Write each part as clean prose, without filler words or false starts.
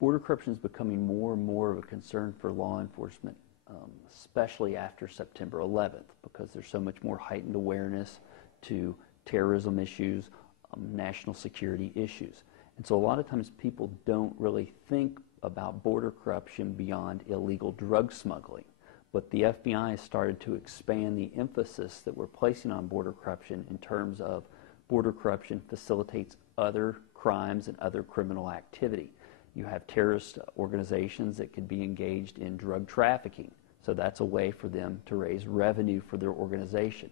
Border corruption is becoming more and more of a concern for law enforcement, especially after September 11th, because there's so much more heightened awareness to terrorism issues, national security issues. And so a lot of times people don't really think about border corruption beyond illegal drug smuggling. But the FBI has started to expand the emphasis that we're placing on border corruption in terms of border corruption facilitates other crimes and other criminal activity. You have terrorist organizations that could be engaged in drug trafficking, so that's a way for them to raise revenue for their organization.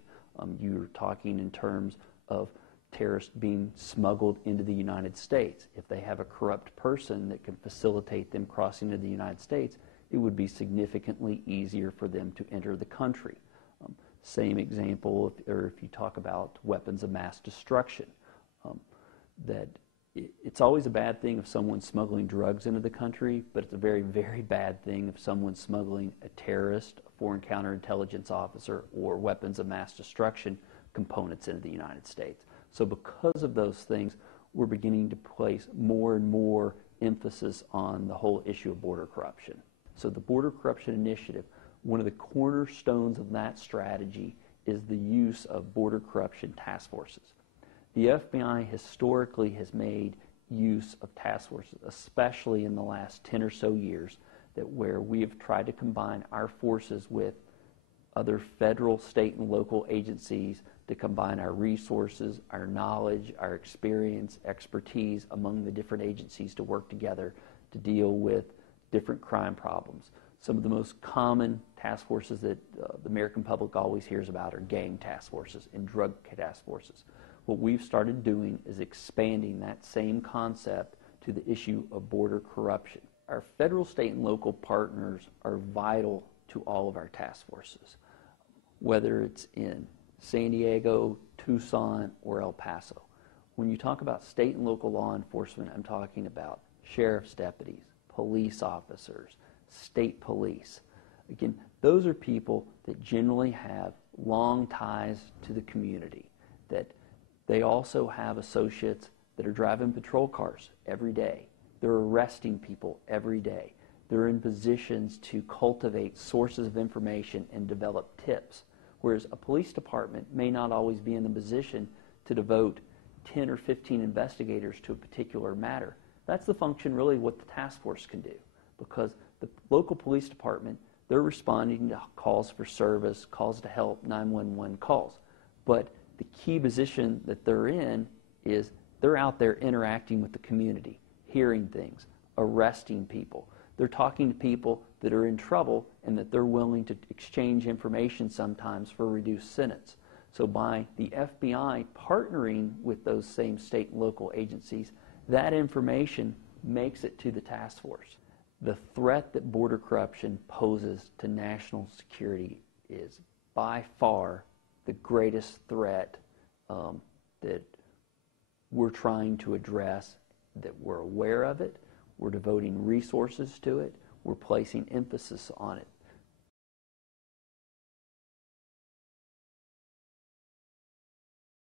You're talking in terms of terrorists being smuggled into the United States. If they have a corrupt person that can facilitate them crossing into the United States, it would be significantly easier for them to enter the country. Same example, if you talk about weapons of mass destruction, that it's always a bad thing if someone's smuggling drugs into the country, but it's a very, very bad thing if someone's smuggling a terrorist, a foreign counterintelligence officer, or weapons of mass destruction components into the United States. So because of those things, we're beginning to place more and more emphasis on the whole issue of border corruption. So the Border Corruption Initiative, one of the cornerstones of that strategy is the use of border corruption task forces. The FBI historically has made use of task forces, especially in the last 10 or so years, that where we have tried to combine our forces with other federal, state, and local agencies to combine our resources, our knowledge, our experience, expertise among the different agencies to work together to deal with different crime problems. Some of the most common task forces that the American public always hears about are gang task forces and drug task forces. What we've started doing is expanding that same concept to the issue of border corruption. Our federal, state, and local partners are vital to all of our task forces, whether it's in San Diego, Tucson, or El Paso. When you talk about state and local law enforcement, I'm talking about sheriff's deputies, police officers, state police. Again, those are people that generally have long ties to the community, that they also have associates that are driving patrol cars every day. They're arresting people every day. They're in positions to cultivate sources of information and develop tips, whereas a police department may not always be in the position to devote 10 or 15 investigators to a particular matter. That's the function really what the task force can do, because the local police department, they're responding to calls for service, calls to help, 911 calls. But the key position that they're in is they're out there interacting with the community, hearing things, arresting people. They're talking to people that are in trouble and that they're willing to exchange information sometimes for a reduced sentence. So by the FBI partnering with those same state and local agencies, that information makes it to the task force. The threat that border corruption poses to national security is by far the greatest threat that we're trying to address, that we're aware of it, we're devoting resources to it, we're placing emphasis on it.